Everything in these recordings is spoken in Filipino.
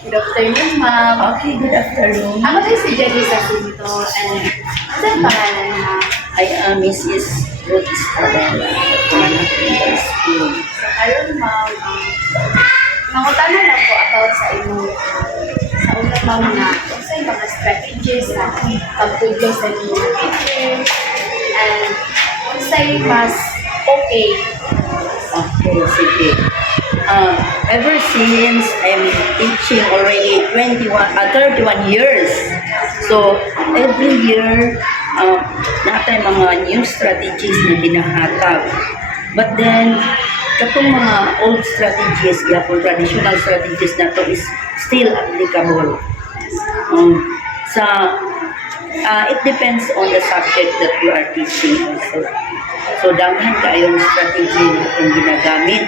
Good afternoon, ma'am. Okay, good afternoon. Ako din si Jenny Jacinto and saan pangalan na? I am Mrs. Ruth Estrabella, Kumanak Middle School. So, karon ma'am, mangutana lang po about sa inyong sa una ma'am na kung sa mga strategies sa pagtudlo sa inyong teachers and kung sa mas okay. Okay, sige. Ever since I'm teaching already 31 years. So, every year, natay mga new strategies na ginahatag. But then, katong mga old strategies, traditional strategies na to is still applicable. It depends on the subject that you are teaching also. So, daghan kayong strategy na itong ginagamit.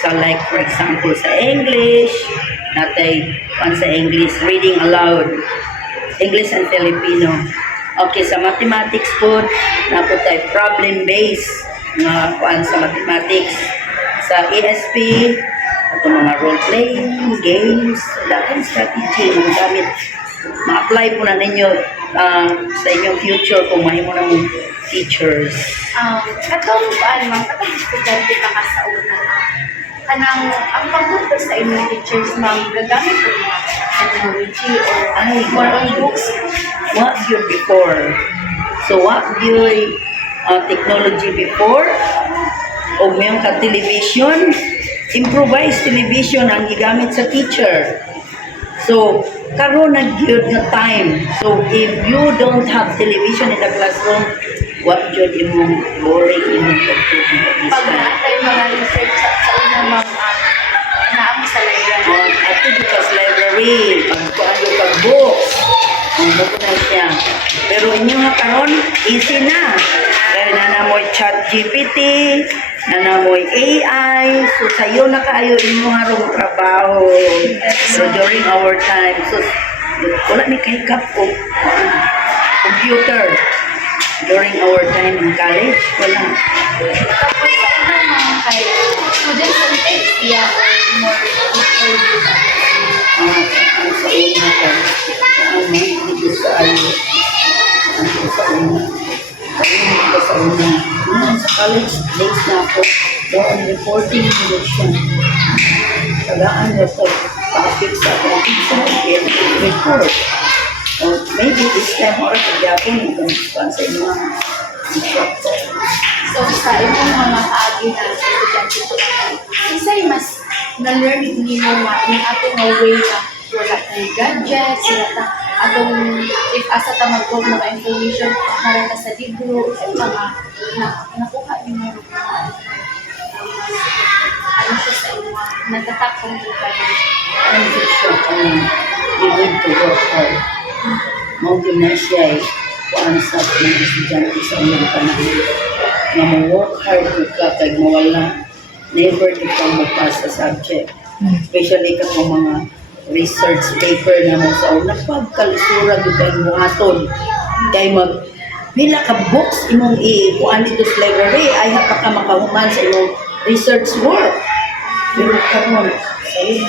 So, like, for example, sa English, natay, sa English, reading aloud, English and Filipino. Okay, sa mathematics po, napo tayo problem-based, mga sa mathematics. Sa ESP, ito mga role-playing, games, dahil strategy na gamit. Ma-apply po na ninyo sa inyong future kung mahimo na mong teachers. Katong ma'am, katong estudyante ka ka sa una kanang ang pagtuturo sa inyong teachers ma'am gagamit ko mga technology or more on books. What yun before? So what yun technology before? O mayroon ka television, improvised television ang gigamit sa teacher. So, karon na gyud nga time. So, if you don't have television in the classroom, what yun imong boring imong pagtuturo? Pag naatay mga research sa una ma'am, naamo sa library. Ato bukas library, pagkuhan yung pag-books. Buko na siya. Pero inyo nga karon, easy na. Dahil nanamoy chat GPT, nanamoy AI, so sayo na kayo inyo harong trabaho. So during our time, so wala may kahikap ko computer. During our time in college, wala. Tapos sa una mga kay students and text yeah, or more before Sa una ka, dito sa ayo. Sa una. Sa una. Sa college days na ako, doon reporting direction. Tagaan na sa topic sa computer, report. Or maybe this time or kagapon, magandang sa mga instructor. So sa imong mga kaagi na estudyante to, isa'y mas na-learn ni mo nga yung atong nga way na wala tayong gadgets, wala ta atong if asa ta mag-hold mga information narata sa libro, isa'y mga nakuha ni mo ano siya sa inyo, natatakong po kayo. Ang section, you need to work hard. Mungkin na siya ay kuhaan sa mga estudyante sa unang panahon. Na mo-work hard ka kay mawala. Never di kang magpas sa subject. Especially kapag mga research paper na mo sa unang pagkalisura di kayo buhaton. Kay pila ka books imong kuhaan dito sa library ay pa ka makahuman sa imong research work. Pero karon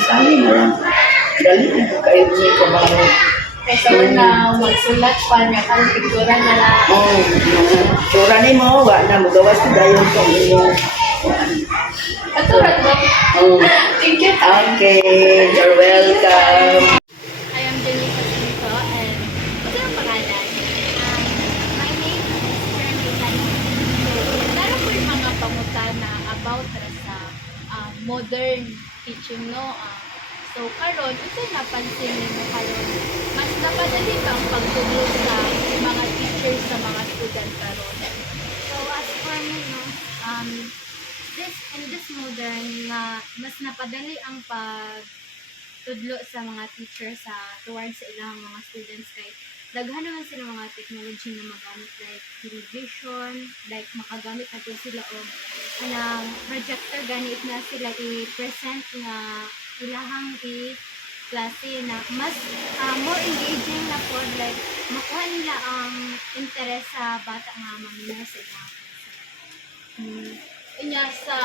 sali na lang. Dali na kayo niya kabaho. Kaysa na magsulat pa niya kang pictura na lang. Sura ni mo, wa na magawas na dayon sa inyong Katulad mo. Thank you. Okay, you're welcome. I am Jenny Jacinto and what's your pangalan? My name is Carmela. So, meron po yung mga pangutana about sa modern teaching, no? So, karon ito napansin niyo karon mas napadali kang pagtulong sa mga teachers sa mga student karon. So, as for me, no, in this modern na mas napadali ang pagtudlo sa mga teachers sa towards sa ilang mga students kay daghan naman sila mga technology na magamit like television, like makagamit natin sila og anang projector ganit na sila i-present nga ilahang klase na mas more engaging na po like makuha nila ang interest sa bata nga mamina sa ilang klase. Inya sa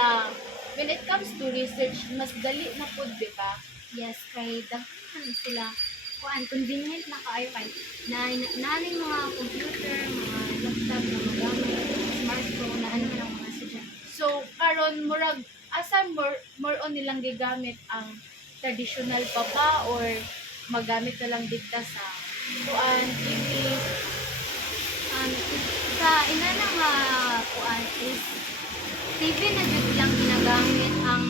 when it comes to research mas dali na po, di ba? Yes, kay daghan sila kuan convenient na kaayo kay naning mga computer, mga laptop na magamit, smartphone na ano man ang mga estudyante. So karon murag asa more on nilang gigamit ang traditional pa ba or magamit na lang dita sa kuan TV. Um, sa ina na nga kuan is TV na jud lang ginagamit ang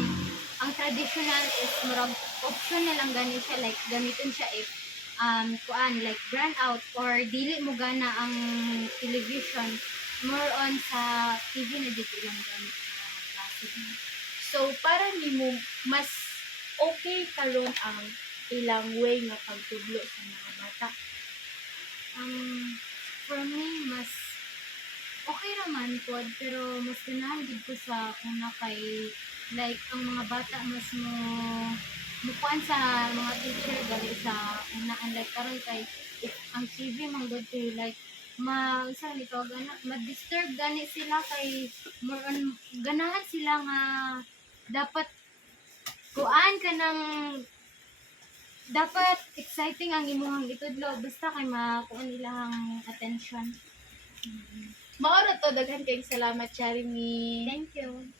traditional is murag option na lang gani siya like gamiton siya if kuan like brand out or dili mo gana ang television more on sa TV na jud lang gamit sa klase. So para nimo mas okay karon ang ilang way nga pagtudlo sa mga bata. For me mas okay raman po pero mas ganahan gid ko sa una kay like ang mga bata mas mukuan sa mga teacher gali sa unaan like karon kay if ang TV man gud kay like unsa nito gana ma-disturb gani sila kay more on ganahan sila nga dapat kuan ka ng dapat exciting ang imuhang itudlo basta kay makuan ilang attention. Mao ra to daghan kay salamat Jeremy. Thank you.